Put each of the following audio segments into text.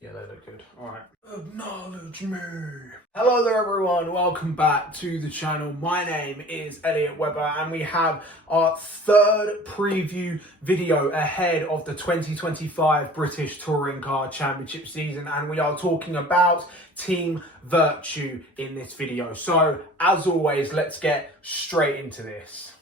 Yeah, they look good. All right. Acknowledge me. Hello there, everyone. Welcome back to the channel. My name is Elliot Webber, and we have our third preview video ahead of the 2025 British Touring Car Championship season, and we are talking about Team Vertu in this video. So, as always, let's get straight into this.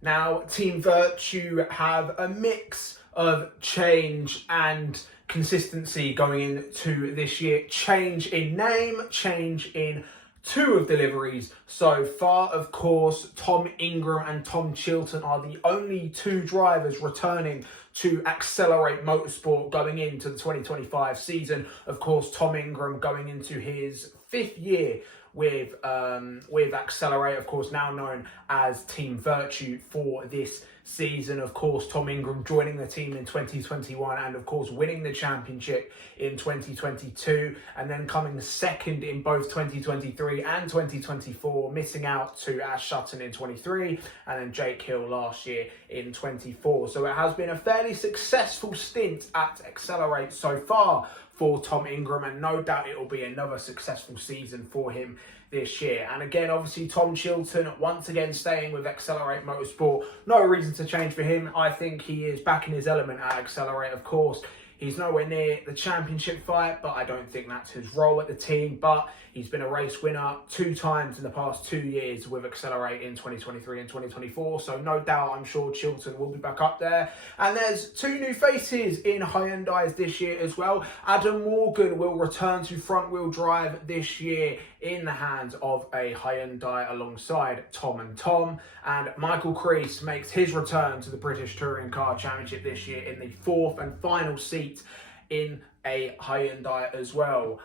Now, Team Vertu have a mix of change and consistency going into this year. Change in name, change in two of the liveries. So far, of course, Tom Ingram and Tom Chilton are the only two drivers returning to Excelr8 Motorsport going into the 2025 season. Of course, Tom Ingram going into his fifth year with Excelr8, of course, now known as Team Vertu for this season. Of course, Tom Ingram joining the team in 2021 and, of course, winning the championship in 2022, and then coming second in both 2023 and 2024, missing out to Ash Sutton in 23 and then Jake Hill last year in 24. So it has been a fairly successful stint at Excelr8 so far for Tom Ingram, and no doubt it will be another successful season for him this year. And again, obviously, Tom Chilton once again staying with Excelr8 Motorsport. No reason to change for him. I think he is back in his element at Excelr8. Of course, he's nowhere near the championship fight, but I don't think that's his role at the team. But he's been a race winner 2 times in the past 2 years with Excelr8 in 2023 and 2024. So no doubt, I'm sure Chilton will be back up there. And there's 2 new faces in Hyundais this year as well. Adam Morgan will return to front wheel drive this year in the hands of a Hyundai alongside Tom and Tom. And Michael Crees makes his return to the British Touring Car Championship this year in the 4th and final seat in a Hyundai as well.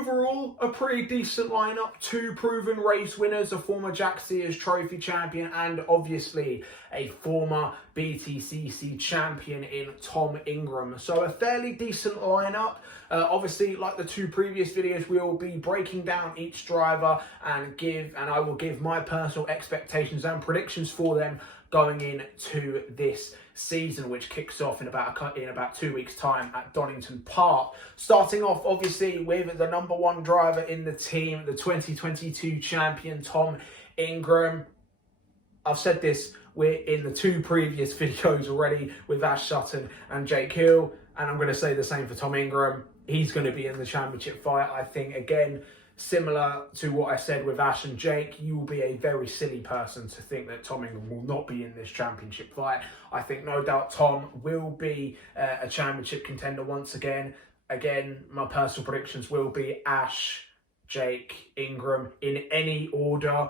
Overall, a pretty decent lineup. 2 proven race winners, a former Jack Sears Trophy champion and obviously a former BTCC champion in Tom Ingram. So a fairly decent lineup. Obviously, like the 2 previous videos, we will be breaking down each driver and I will give my personal expectations and predictions for them going into this season, which kicks off in about 2 weeks' time at Donington Park. Starting off, obviously, with the number 1 driver in the team, the 2022 champion, Tom Ingram. I've said this, we're in the 2 previous videos already with Ash Sutton and Jake Hill, and I'm going to say the same for Tom Ingram. He's going to be in the championship fight. I think, again, similar to what I said with Ash and Jake, you will be a very silly person to think that Tom Ingram will not be in this championship fight. I think no doubt Tom will be a championship contender once again. Again, my personal predictions will be Ash, Jake, Ingram in any order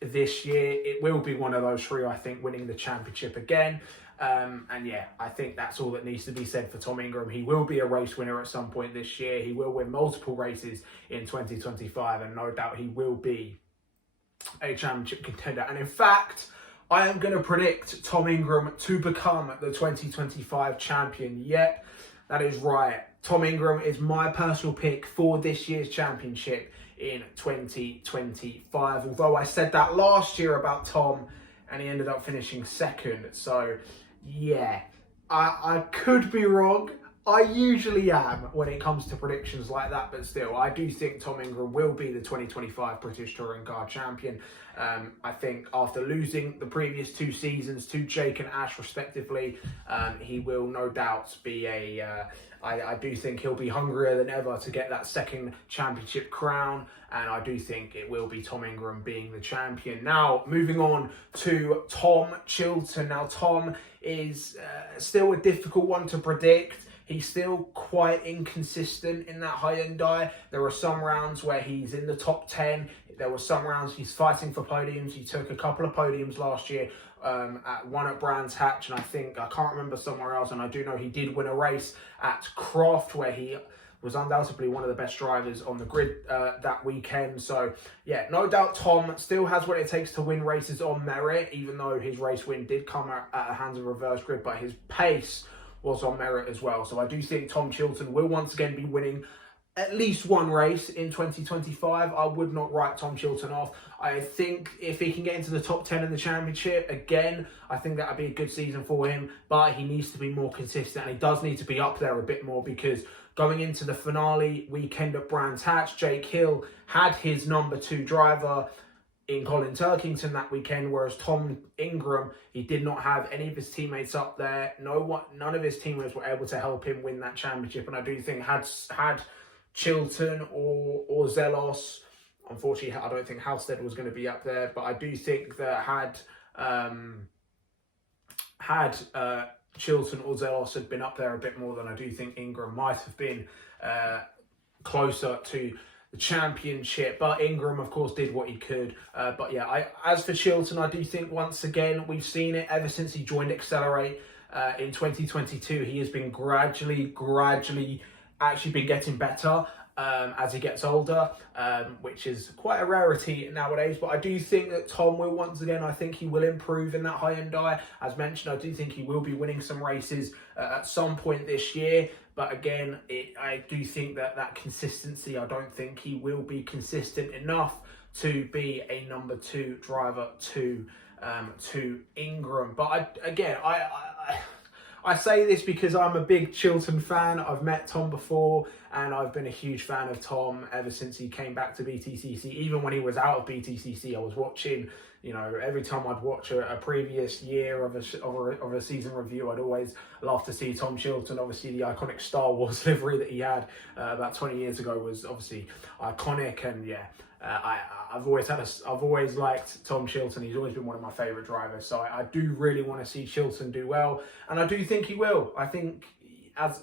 this year. It will be one of those 3, I think, winning the championship again. And yeah, I think that's all that needs to be said for Tom Ingram. He will be a race winner at some point this year. He will win multiple races in 2025, and no doubt he will be a championship contender. And in fact, I am going to predict Tom Ingram to become the 2025 champion. Yep, that is right. Tom Ingram is my personal pick for this year's championship in 2025. Although I said that last year about Tom, and he ended up finishing 2nd. So, yeah, I could be wrong. I usually am when it comes to predictions like that, but still, I do think Tom Ingram will be the 2025 British Touring Car Champion. I think after losing the previous 2 seasons to Jake and Ash respectively, he will no doubt be I do think he'll be hungrier than ever to get that 2nd championship crown, and I do think it will be Tom Ingram being the champion. Now, moving on to Tom Chilton. Now, Tom is still a difficult one to predict. He's still quite inconsistent in that Hyundai. There are some rounds where he's in the top 10. There were some rounds he's fighting for podiums. He took a couple of podiums last year, one at Brands Hatch, and I can't remember somewhere else. And I do know he did win a race at Croft where he was undoubtedly one of the best drivers on the grid that weekend. So yeah, no doubt Tom still has what it takes to win races on merit, even though his race win did come at the hands of reverse grid, but his pace was on merit as well. So I do think Tom Chilton will once again be winning at least one race in 2025. I would not write Tom Chilton off. I think if he can get into the top 10 in the championship, again, I think that would be a good season for him. But he needs to be more consistent, and he does need to be up there a bit more, because going into the finale weekend at Brands Hatch, Jake Hill had his number 2 driver in Colin Turkington that weekend, whereas Tom Ingram, he did not have any of his teammates up there. None of his teammates were able to help him win that championship. And I do think had Chilton or Zelos, unfortunately, I don't think Halstead was going to be up there, but I do think that had Chilton or Zelos had been up there a bit more, than I do think Ingram might have been closer to the championship. But Ingram, of course, did what he could. But yeah, as for Chilton, I do think once again we've seen it ever since he joined Excelr8 in 2022. He has been gradually actually been getting better as he gets older, which is quite a rarity nowadays. But I do think that Tom will, once again, I think he will improve in that high-end die. As mentioned, I do think he will be winning some races at some point this year. But again, I do think that consistency, I don't think he will be consistent enough to be a number 2 driver to Ingram. But I say this because I'm a big Chilton fan. I've met Tom before, and I've been a huge fan of Tom ever since he came back to BTCC. Even when he was out of BTCC, I was watching, every time I'd watch a previous year of a season review, I'd always love to see Tom Chilton. Obviously, the iconic Star Wars livery that he had about 20 years ago was obviously iconic, and yeah. I've always liked Tom Chilton. He's always been one of my favourite drivers. So I do really want to see Chilton do well, and I do think he will. I think, as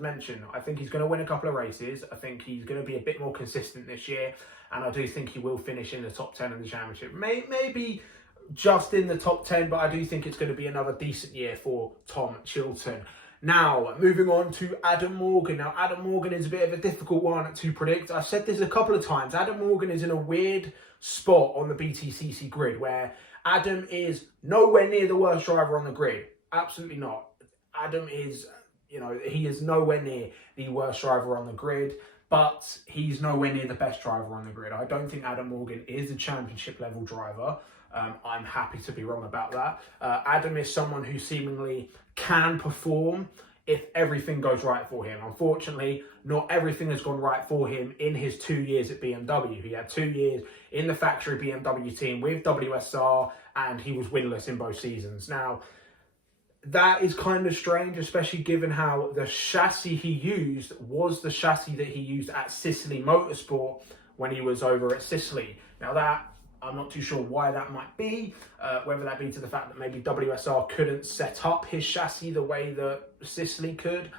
mentioned, I think he's going to win a couple of races. I think he's going to be a bit more consistent this year, and I do think he will finish in the top 10 of the championship. Maybe just in the top 10, but I do think it's going to be another decent year for Tom Chilton. Now, moving on to Adam Morgan. Now, Adam Morgan is a bit of a difficult one to predict. I've said this a couple of times. Adam Morgan is in a weird spot on the BTCC grid where Adam is nowhere near the worst driver on the grid. Absolutely not. Adam is, he is nowhere near the worst driver on the grid, but he's nowhere near the best driver on the grid. I don't think Adam Morgan is a championship level driver. I'm happy to be wrong about that. Adam is someone who seemingly can perform if everything goes right for him. Unfortunately, not everything has gone right for him in his 2 years at BMW. He had 2 years in the factory BMW team with WSR, and he was winless in both seasons. Now, that is kind of strange, especially given how the chassis he used was the chassis that he used at Sicily Motorsport when he was over at Sicily. Now that, I'm not too sure why that might be, whether that be to the fact that maybe WSR couldn't set up his chassis the way that Sicily could.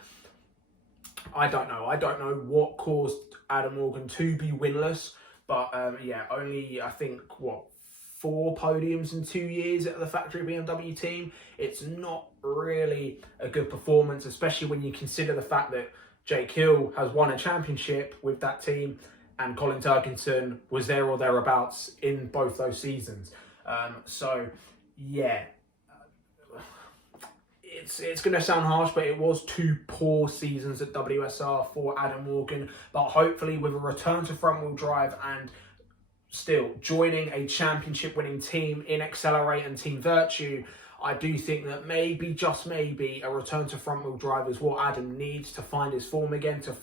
I don't know. I don't know what caused Adam Morgan to be winless, but yeah, only, I think, 4 podiums in 2 years at the factory BMW team. It's not really a good performance, especially when you consider the fact that Jake Hill has won a championship with that team, and Colin Turkington was there or thereabouts in both those seasons. So, yeah, it's going to sound harsh, but it was 2 poor seasons at WSR for Adam Morgan. But hopefully with a return to front-wheel drive and still joining a championship-winning team in Excelr8 and Team Vertu, I do think that maybe, just maybe, a return to front-wheel drive is what Adam needs to find his form again, to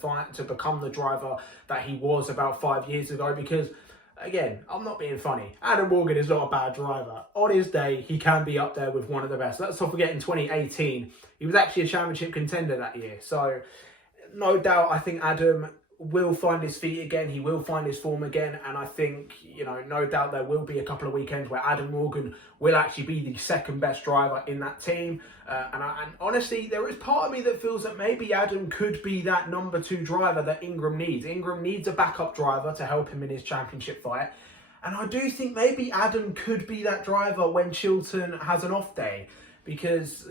become the driver that he was about 5 years ago. Because, again, I'm not being funny, Adam Morgan is not a bad driver. On his day, he can be up there with one of the best. Let's not forget, in 2018, he was actually a championship contender that year. So, no doubt, I think Adam will find his feet again. He will find his form again, and I think, no doubt there will be a couple of weekends where Adam Morgan will actually be the second best driver in that team. And honestly, there is part of me that feels that maybe Adam could be that number 2 driver that Ingram needs. Ingram needs a backup driver to help him in his championship fight, and I do think maybe Adam could be that driver when Chilton has an off day. Because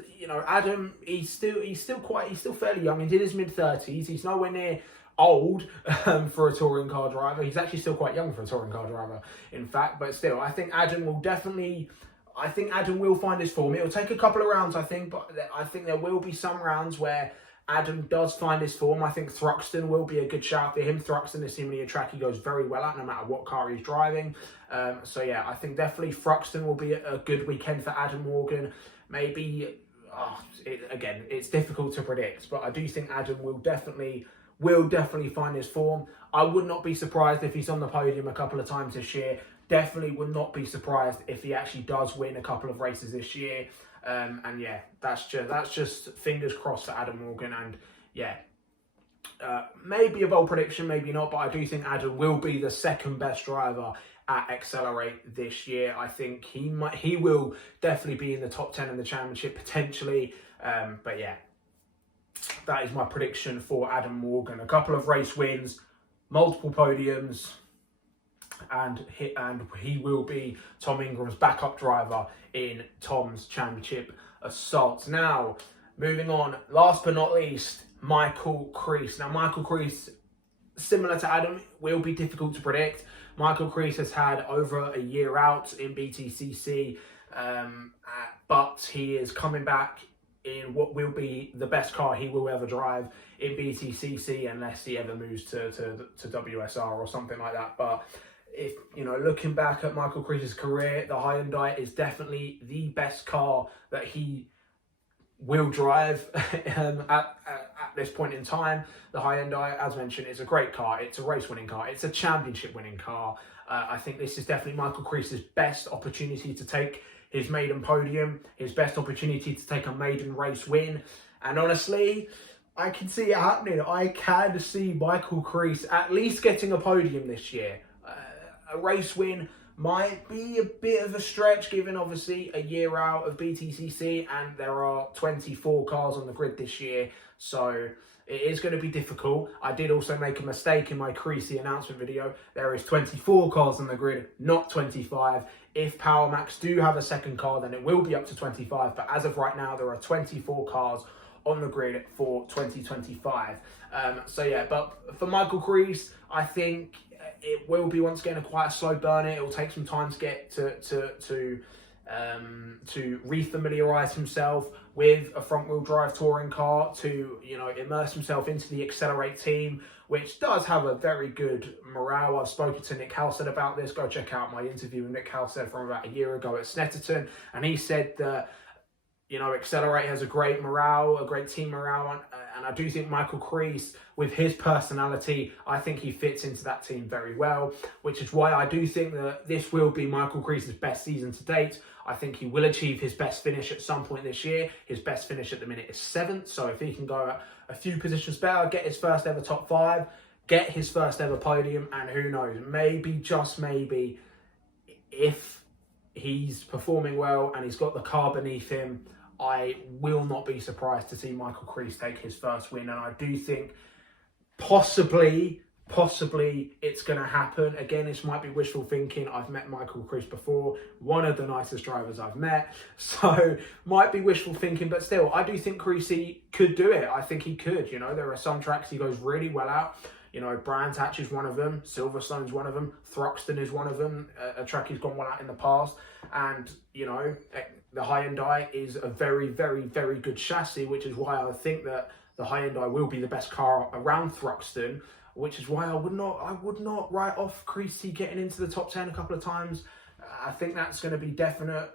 Adam, he's still fairly young. He's in his mid-30s. He's nowhere near old for a touring car driver. He's actually still quite young for a touring car driver, in fact. But still, I think Adam will find his form. It'll take a couple of rounds, I think, but I think there will be some rounds where Adam does find his form, I think Thruxton will be a good shout for him. Thruxton is seemingly a track he goes very well at, no matter what car he's driving. So yeah, I think definitely Thruxton will be a good weekend for Adam Morgan. Maybe, again, it's difficult to predict, but I do think Adam will definitely find his form. I would not be surprised if he's on the podium a couple of times this year. Definitely would not be surprised if he actually does win a couple of races this year. And yeah, that's just fingers crossed for Adam Morgan. And yeah, maybe a bold prediction, maybe not, but I do think Adam will be the second best driver at Excelr8 this year. I think he will definitely be in the top 10 in the championship potentially. But yeah, that is my prediction for Adam Morgan. A couple of race wins, multiple podiums, and he will be Tom Ingram's backup driver in Tom's championship assault. Now, moving on, last but not least, Michael Crees. Now, Michael Crees, similar to Adam, will be difficult to predict. Michael Crees has had over a year out in BTCC, but he is coming back in what will be the best car he will ever drive in BTCC, unless he ever moves to WSR or something like that. But if, looking back at Michael Crees' career, the Hyundai is definitely the best car that he will drive at this point in time. The Hyundai, as mentioned, is a great car. It's a race-winning car. It's a championship-winning car. I think this is definitely Michael Crees' best opportunity to take his maiden podium, his best opportunity to take a maiden race win. And honestly, I can see it happening. I can see Michael Crees at least getting a podium this year. A race win might be a bit of a stretch, given obviously a year out of BTCC, and there are 24 cars on the grid this year, so it is going to be difficult. I did also make a mistake in my Creasy announcement video. There is 24 cars on the grid, not 25. If Power Max do have a second car, then it will be up to 25, but as of right now, there are 24 cars on the grid for 2025. So yeah, but for Michael Crees, I think it will be once again quite a slow burner. It will take some time to get to refamiliarize himself with a front-wheel drive touring car, to immerse himself into the Excelr8 team, which does have a very good morale. I've spoken to Nick Halstead about this. Go check out my interview with Nick Halstead from about a year ago at Snetterton, and he said that Excelr8 has a great morale, a great team morale, and I do think Michael Crees, with his personality, I think he fits into that team very well, which is why I do think that this will be Michael Crees' best season to date. I think he will achieve his best finish at some point this year. His best finish at the minute is 7th, so if he can go a few positions better, get his first ever top 5, get his first ever podium, and who knows, maybe, just maybe, if he's performing well and he's got the car beneath him, I will not be surprised to see Michael Crees take his first win. And I do think possibly it's going to happen. Again, this might be wishful thinking. I've met Michael Crees before, one of the nicest drivers I've met, so might be wishful thinking, but still, I do think Creasy could do it. I think he could. There are some tracks he goes really well out. Brands Hatch is one of them, Silverstone's one of them, Thruxton is one of them, a track he's gone well out in the past, and the Hyundai is a very, very, very good chassis, which is why I think that the Hyundai will be the best car around Thruxton, which is why I would not write off Creasy getting into the top 10 a couple of times. I think that's going to be definite,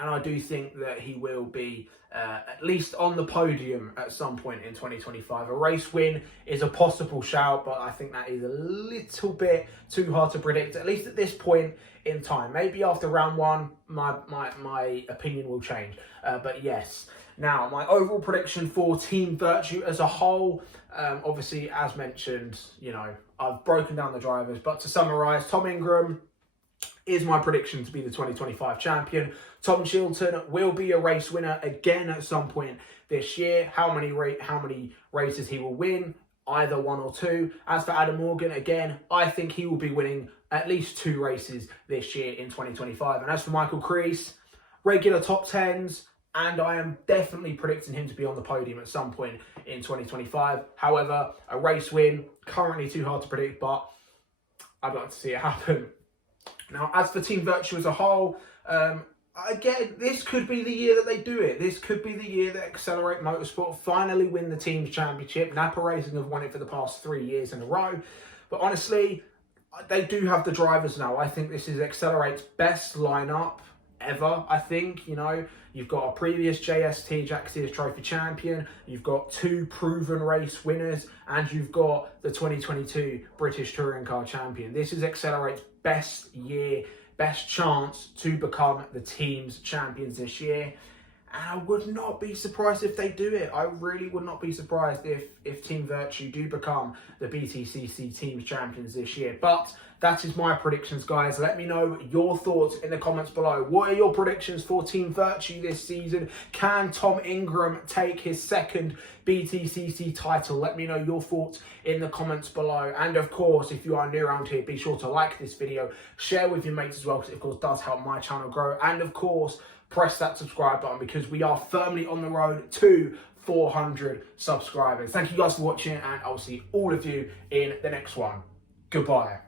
and I do think that he will be at least on the podium at some point in 2025. A race win is a possible shout, but I think that is a little bit too hard to predict, at least at this point in time. Maybe after round 1, my opinion will change. But yes. Now, my overall prediction for Team Vertu as a whole, obviously, as mentioned, I've broken down the drivers, but to summarise, Tom Ingram is my prediction to be the 2025 champion. Tom Chilton will be a race winner again at some point this year. How many races he will win, either 1 or 2. As for Adam Morgan, again, I think he will be winning at least 2 races this year in 2025. And as for Michael Crees, regular top 10s, and I am definitely predicting him to be on the podium at some point in 2025. However, a race win, currently too hard to predict, but I'd like to see it happen. Now, as for Team Vertu as a whole, again, this could be the year that they do it. This could be the year that Excelr8 Motorsport finally win the Teams Championship. Napa Racing have won it for the past 3 years in a row. But honestly, they do have the drivers now. I think this is Excelr8's best lineup ever, I think. You know, you've got a previous JST Jack Sears Trophy champion, you've got 2 proven race winners, and you've got the 2022 British Touring Car champion. This is Excelr8's best year, best chance to become the team's champions this year. And I would not be surprised if they do it. I really would not be surprised if Team Vertu do become the BTCC Teams Champions this year. But that is my predictions, guys. Let me know your thoughts in the comments below. What are your predictions for Team Vertu this season? Can Tom Ingram take his second BTCC title? Let me know your thoughts in the comments below. And of course, if you are new around here, be sure to like this video, share with your mates as well, because it of course does help my channel grow. And of course, press that subscribe button, because we are firmly on the road to 400 subscribers. Thank you guys for watching, and I'll see all of you in the next one. Goodbye.